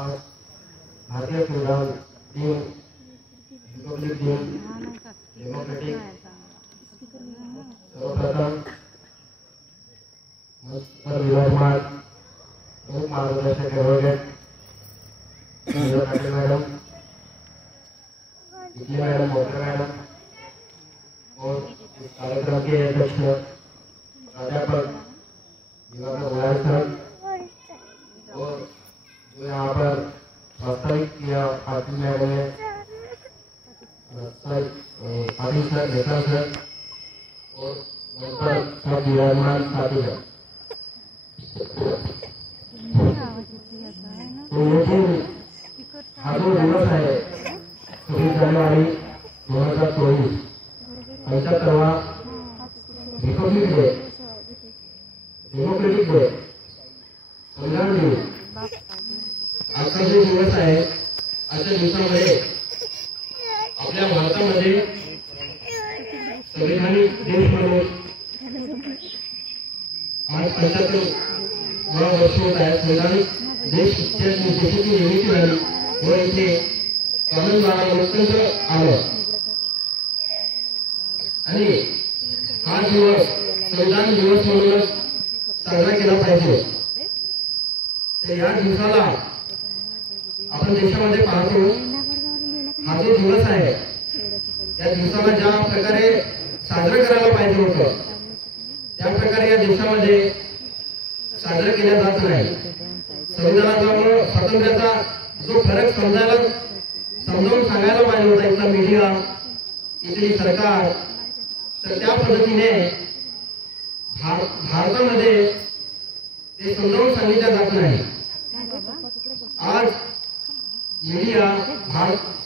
आज भारतीय संविधान दिन, रिपब्लिक दिन, डेमोक्रेटिक सर्वप्रथम मस्तर विराजमान प्रमुख मार्गदर्शक advocate madam, Italy madam, motor madam और इस कार्यक्रम के अध्यक्ष प्राध्यापक दिवाकर गोयल सर और जो यहाँ पर वास्तविक या पार्टी में गए सर पाटिल सर, नेता सर और सब विराजमान साथी है। तो हा जो दिवस आहे 26 जानेवारी 2024 75वा रिपब्लिक डे, डेमोक्रेटिक डे, संविधान दिन, आजचा जो दिवस आहे, आजच्या दिवसामध्ये आपल्या भारतामध्ये संविधानिक देश म्हणून आज 75 वर्ष होत आहे। संविधानिक देश देशाची निर्मिती झाली व इथे कॉमन लोकतंत्र आलं आणि हा दिवस संविधान दिवस म्हणून साजरा केला पाहिजे। तर या दिवसाला आपण देशामध्ये पाहतो, हा जो दिवस आहे या दिवसाला ज्या प्रकारे साजरा करायला पाहिजे होतं त्या प्रकारे या देशामध्ये साजरा केला जात नाही। संविधानाचा स्वातंत्र्याचा जो फरक समजावून सांगायला पाहिजे होता इथला मीडिया, इथली सरकार, तर त्या पद्धतीने भारतामध्ये ते समजावून सांगितलं जात नाही। आज मीडिया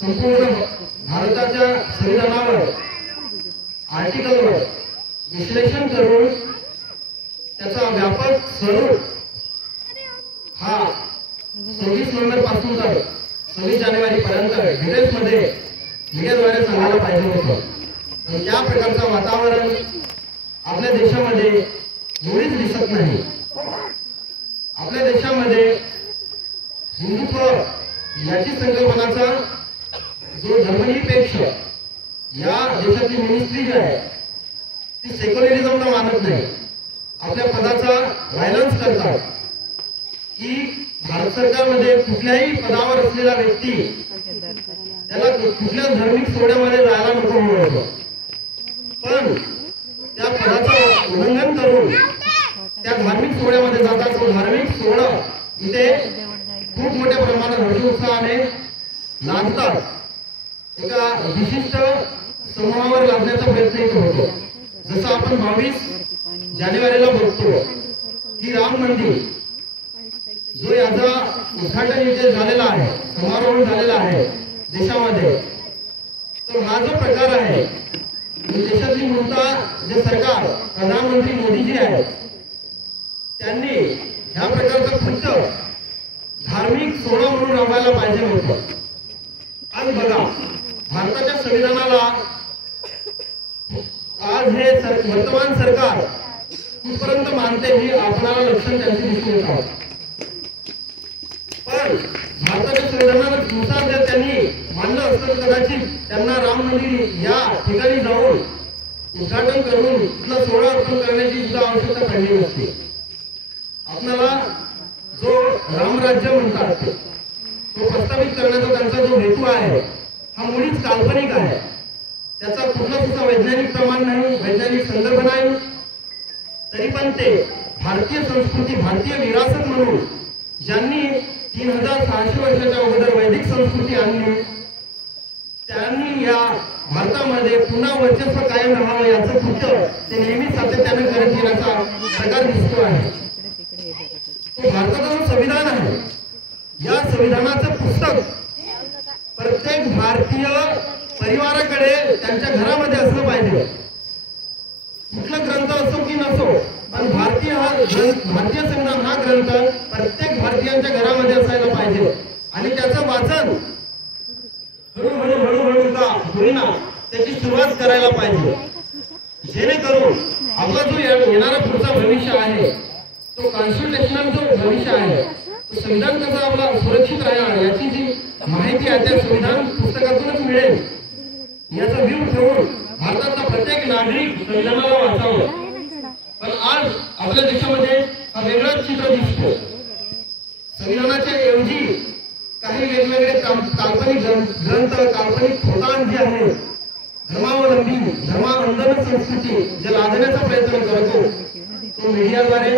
संपूर्ण भारताच्या संविधानावर आर्टिकलवर विश्लेषण करून त्याचा व्यापक स्वरूप हा 26 नोव्हेंबर पासून तर 26 जानेवारी पर्यंत डिटेल्स मध्ये मीडियाद्वारे सांगायला पाहिजे होतं। पण त्या प्रकारचं वातावरण आपल्या देशामध्ये मुळीच दिसत नाही। आपल्या देशामध्ये हिंदुत्व याची संकल्पनाचा जो धर्मनिरपेक्ष या देशाची मिनिस्ट्री आहे ती सेक्युलरिझमला मानत नाही। आपल्या पदाचा व्हायलन्स करतात की भारत सरकारमध्ये कुठल्याही पदावर असलेला व्यक्ती त्याला कुठल्या धार्मिक सोहळ्यामध्ये जायला नको होतं, पण त्या पदाचं उल्लंघन करून त्या धार्मिक सोहळ्यामध्ये जातात। तो धार्मिक सोहळा इथे खूप मोठ्या प्रमाणात हर्षोत्साहाने लादतात। एका विशिष्ट समूहावर लादण्याचा प्रयत्न इथे होतो। जसं आपण 22 जानेवारीला बघतो की राम मंदिर जो याचा उद्घाटन इथे झालेला आहे, समारोह झालेला आहे देशामध्ये, तर हा जो प्रकार आहे देशातली मुलता जे सरकार प्रधानमंत्री मोदीजी आहेत त्यांनी ह्या प्रकारचा कृत्य धार्मिक सोहळा म्हणून राबवायला पाहिजे होतं। आज बघा भारताच्या संविधानाला आज हे वर्तमान सरकार कुठपर्यंत मानते ही आपल्याला लक्षण त्यांची दिसून येतात। पण भारताच्या संविधानानुसार जर त्यांनी मानलं असतं कदाचित त्यांना राम मंदिर या ठिकाणी जाऊन उद्घाटन करून तिथला सोहळा अर्पण करण्याची सुद्धा आवश्यकता पडली नसती। आपल्याला जो रामराज्य म्हणतात तो प्रस्तावित करण्याचा त्यांचा जो हेतू आहे हा मुळीच काल्पनिक आहे। त्याचा कुठलाच वैज्ञानिक प्रमाण नाही, वैज्ञानिक संदर्भ नाही। तरी पण ते भारतीय संस्कृती, भारतीय विरासत म्हणून ज्यांनी 3600 वर्षाच्या अगोदर वैदिक संस्कृती आणली त्यांनी या भारतामध्ये पुन्हा वर्चस्व कायम राहावं याचं कृत्य ते नेहमी सातत्याने करत येण्याचा प्रकार दिसतो आहे। तो भारताचं संविधान आहे, या संविधानाचं पुस्तक प्रत्येक भारतीय परिवाराकडे त्यांच्या घरामध्ये असलं पाहिजे। कुठला ग्रंथ असो की नसो, पण भारतीय संविधान हा ग्रंथ प्रत्येक भारतीयांच्या घरामध्ये असायला पाहिजे आणि त्याचं वाचन हळूहळू का होईना त्याची सुरुवात करायला पाहिजे, जेणेकरून आपला जो येणारा पुढचा भविष्य आहे तो कॉन्स्टिट्यूशनल जो भविष्य आहे संविधान कसं आपला सुरक्षित राहणार याची जी माहिती आहे त्या संविधान पुस्तकातूनच मिळेल याचा व्ह्यू ठेवून भारतातला प्रत्येक नागरिक संविधानाला वाचावं. पण आज आपल्या देशामध्ये हा वेगळाच चित्र दिसतो. संविधानाच्या ऐवजी काही वेगवेगळे काल्पनिक ग्रंथ, काल्पनिक थोतांड जे आहे, धर्मावलंबी धर्मावंदन संस्कृती जे लादण्याचा प्रयत्न करतो तो मीडियाद्वारे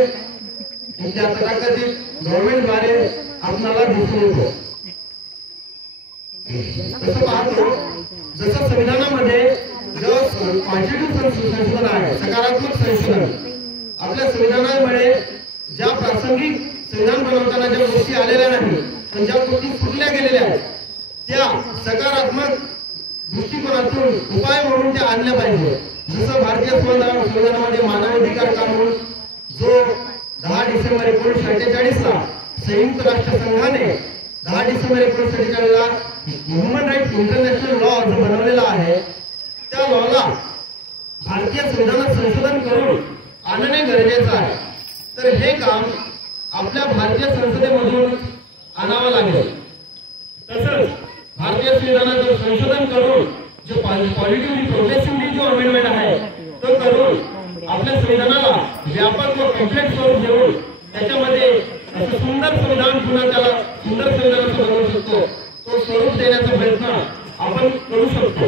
त्या तथाकथित गव्हर्नमेंटद्वारे आपल्याला दिसून येतो. तसं पाहतो जसं संविधानामध्ये जेव्हा पॉझिटिव्ह संशोधन आहे, सकारात्मक संशोधन, आपल्या संविधानामुळे ज्या प्रासंगिक संविधान बनवताना ज्या गोष्टी आलेल्या नाही पण ज्या गोष्टी सुटल्या गेलेल्या आहेत त्या सकारात्मक दृष्टिकोनातून उपाय म्हणून त्या आणल्या पाहिजे. जसं भारतीय संविधानामध्ये मानवाधिकार कानून जो 10 डिसेंबर 1948 ला संयुक्त राष्ट्र संघाने 10 डिसेंबर 1948 ला ह्युमन राईट्स इंटरनॅशनल लॉ जो बनवलेला आहे त्या लॉला भारतीय संविधानात संशोधन करून आणणे गरजेचं आहे. तर हे काम आपल्या भारतीय संसदेमधून आणावं लागेल. तसंच भारतीय संविधानाचं संशोधन करून जो पॉझिटिव्हली प्रोग्रेसिव्हली जो अमेंडमेंट आहे तो करून आपल्या संविधानाला व्यापक व कम्प्लेक्स स्वरूप देऊन त्याच्यामध्ये असं सुंदर संविधान पुन्हा त्याला सुंदर संविधानाचं बनवू शकतो तो स्वरूप देण्याचा प्रयत्न आपण करू शकतो.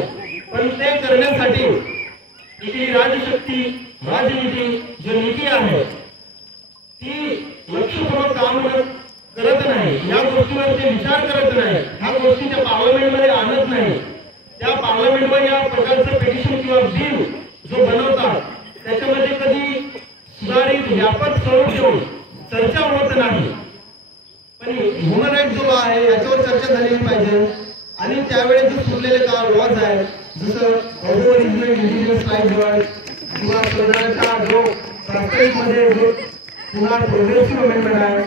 पण ते करण्यासाठी इथली राजशक्ती राजनीती जी नीती आहे ती लक्षपूर्वक काम करत नाही. या गोष्टीवर ते विचार करत नाही. ह्या गोष्टी त्या पार्लमेंटमध्ये आणत नाही. त्या पार्लमेंटवर या प्रकारचं पिटिशन किंवा बिल जो बनवतात त्याच्यामध्ये कधी सुधारित व्यापक स्वरूप देऊन चर्चा होत नाही. पण ह्युमन राईट जो आहे याच्यावर चर्चा झालेली पाहिजे. आणि त्यावेळेस जे सुटलेले लॉज आहेत जसं इंडिजिनस राईट किंवा संविधानाचा जो प्रास्ताविकमध्ये जो पुन्हा प्रोग्रेसिव्ह अमेंडमेंट आहे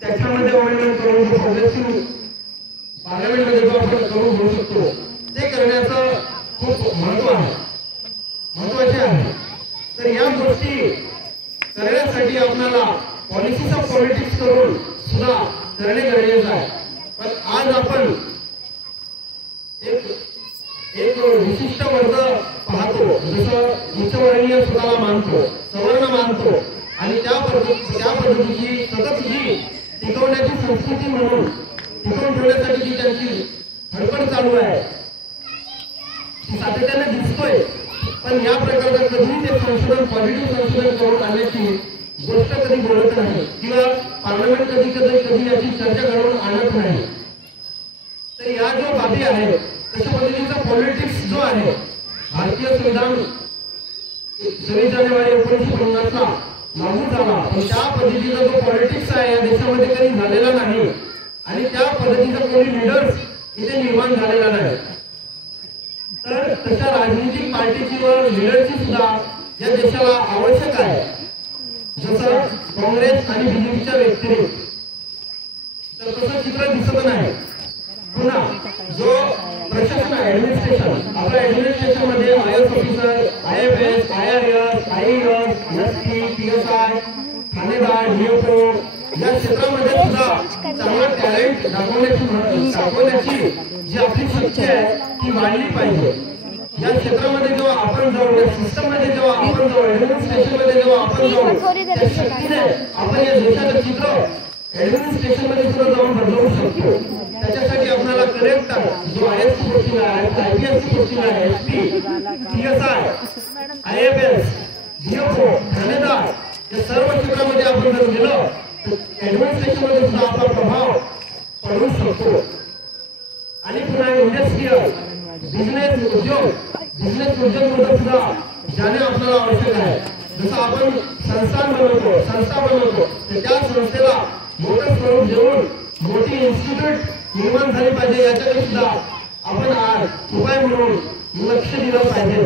त्याच्यामध्ये अमेंडमेंट करून जो प्रोग्रेसिव्ह पार्लमेंटमध्ये जो आपण करून घेऊ शकतो ते करण्याचं खूप महत्वाचे आहे. तर या गोष्टी करण्यासाठी आपल्याला पॉलिसीज ऑफ पॉलिटिक्स करून सुद्धा करणे गरजेचं आहे. पण आज आपण एक विशिष्ट वर्ग पाहतो जसं उच्चवर्णीय स्वतःला मानतो, सवर्ण मानतो आणि त्या पद्धतीची सतत जी टिकवण्याची संस्कृती म्हणून टिकवून ठेवण्यासाठी जी त्यांची धडपड चालू आहे ती सातत्याने दिसतोय. पण या प्रकारचं कधीही ते संशोधन पॉझिटिव्ह संशोधन करून आणण्याची गोष्ट कधी बोलत नाही किंवा पार्लमेंट कधी याची चर्चा घडवून आणत नाही. तर या जो बाबी आहेत तशा पद्धतीचा पॉलिटिक्स जो आहे भारतीय संविधान 26 जानेवारी 1950 ला लागू झाला पण त्या पद्धतीचा जो पॉलिटिक्स आहे या देशामध्ये कधी झालेला नाही आणि त्या पद्धतीचा कोणी लीडर्स इथे निर्माण झालेला नाही. तर तशा राजनीतिक पार्टीची व लीडरची सुद्धा या देशाला आवश्यक आहे. जसं काँग्रेस आणि बीजेपीच्या व्यतिरिक्त तर तसं चित्र दिसत नाही. पुन्हा जो प्रशासन आहे ऍडमिनिस्ट्रेशन आपल्या ऍडमिनिस्ट्रेशन मध्ये IAS officer, IFS, IRS, IAS, SP, PSI, ठाणेदार, DFO या क्षेत्रामध्ये सुद्धा चांगला टॅलेंट दाखवण्याची जी आपली शक्ती आहे ती वाढली पाहिजे. या क्षेत्रामध्ये जेव्हा आपण जाऊ या सिस्टम मध्ये जेव्हा आपण जाऊ ऍडमिनिस्ट्रेशन मध्ये जेव्हा आपण जाऊ त्या शक्तीने आपण या देशाचं चित्र ऍडमिनिस्ट्रेशन मध्ये सुद्धा जाऊन बदलवू शकतो. त्याच्यासाठी आपल्याला करेक्ट जो IAS ची पोस्टिंग आहे, IPS ची पोस्टिंग आहे, SP, PSI, IFS, DFO, ठाणेदार या सर्व क्षेत्रामध्ये आपण जर गेलो तर ऍडमिनिस्ट्रेशन मध्ये सुद्धा आपला प्रभाव पडू शकतो. आणि पुन्हा इंडस्ट्रियल बिझनेस उद्योग मध्ये सुद्धा ज्याने आपल्याला आवश्यक आहे. जसं आपण संस्था बनवतो तर त्या संस्थेला मोठं स्वरूप देऊन मोठी इन्स्टिट्यूट निर्माण झाली पाहिजे याच्याकडे सुद्धा आपण आज उपाय म्हणून लक्ष दिलं पाहिजे.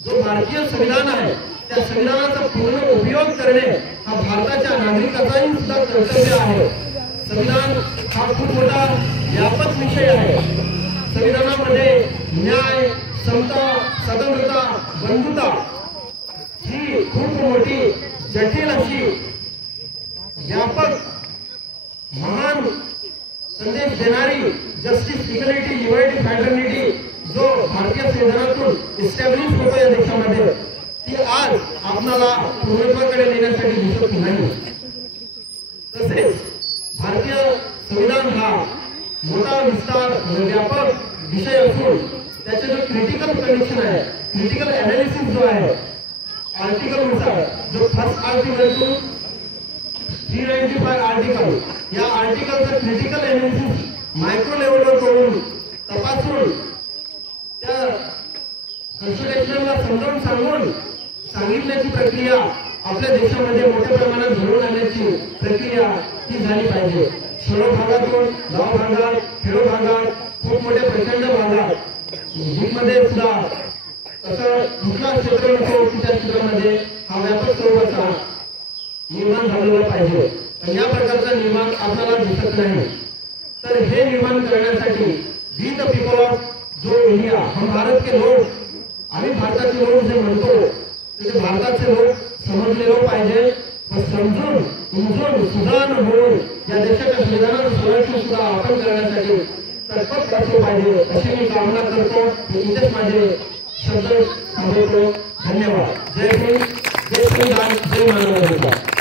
जो भारतीय संविधान आहे त्या संविधानाचा पूर्ण उपयोग करणे हा भारताच्या नागरिकाचाही सुद्धा कर्तव्य आहे. संविधान हा खूप मोठा व्यापक विषय आहे. संविधानामध्ये न्याय, समता, स्वतंत्रता, बंधुता ही खूप मोठी जटिल अशी व्यापक संदेश देणारी जस्टिस, इक्वॅलिटी, ह्युमॅनिटी, फ्रॅटर्निटी जो भारतीय संविधानातून इस्टॅब्लिश होतो या देशामध्ये, ती आज आपल्याला पूर्णत्वाकडे नेण्यासाठी दिसत नाही. तसेच भारतीय संविधान हा मोठा विस्तार व्यापक विषय असून त्याचे जो क्रिटिकल कंडिशन आहे, क्रिटिकल अनालिसिस जो आहे आर्टिकल नुसार, जो फर्स्ट आर्टिकल टू 395 आर्टिकल, या आर्टिकलचा क्रिटिकल अनालिसिस मायक्रो लेवलवर करून तपासून त्या कॉन्स्टिट्यूशनला समजावून सांगून सांगितल्याची प्रक्रिया आपल्या देशामध्ये मोठ्या प्रमाणात घडवून आणण्याची प्रक्रिया ही झाली पाहिजे. शहर भागातून गाव भागात, खेडो भागात, खूप मोठ्या प्रचंड भागात मध्ये सुद्धा असं कुठला क्षेत्र नसो की त्या क्षेत्रामध्ये हा व्यापक स्वरूपाचा निर्माण झालेला पाहिजे. पण या प्रकारचा निर्माण आपल्याला दिसत नाही. तर हे निर्माण करण्यासाठी वी द पीपल ऑफ जो इंडिया, हम भारत के लोक, आम्ही भारताचे लोक जे म्हणतो ते भारताचे लोक समजलेलं पाहिजे व समजून उमजून सुधारण होऊन या देशाच्या संविधानाचं संरक्षण सुद्धा आपण करण्यासाठी तत्पर असले पाहिजे अशी मी कामना करतो. इथेच माझे शब्द थांबवतो. धन्यवाद. जय हिंद, जय संविधान, जय मानवता.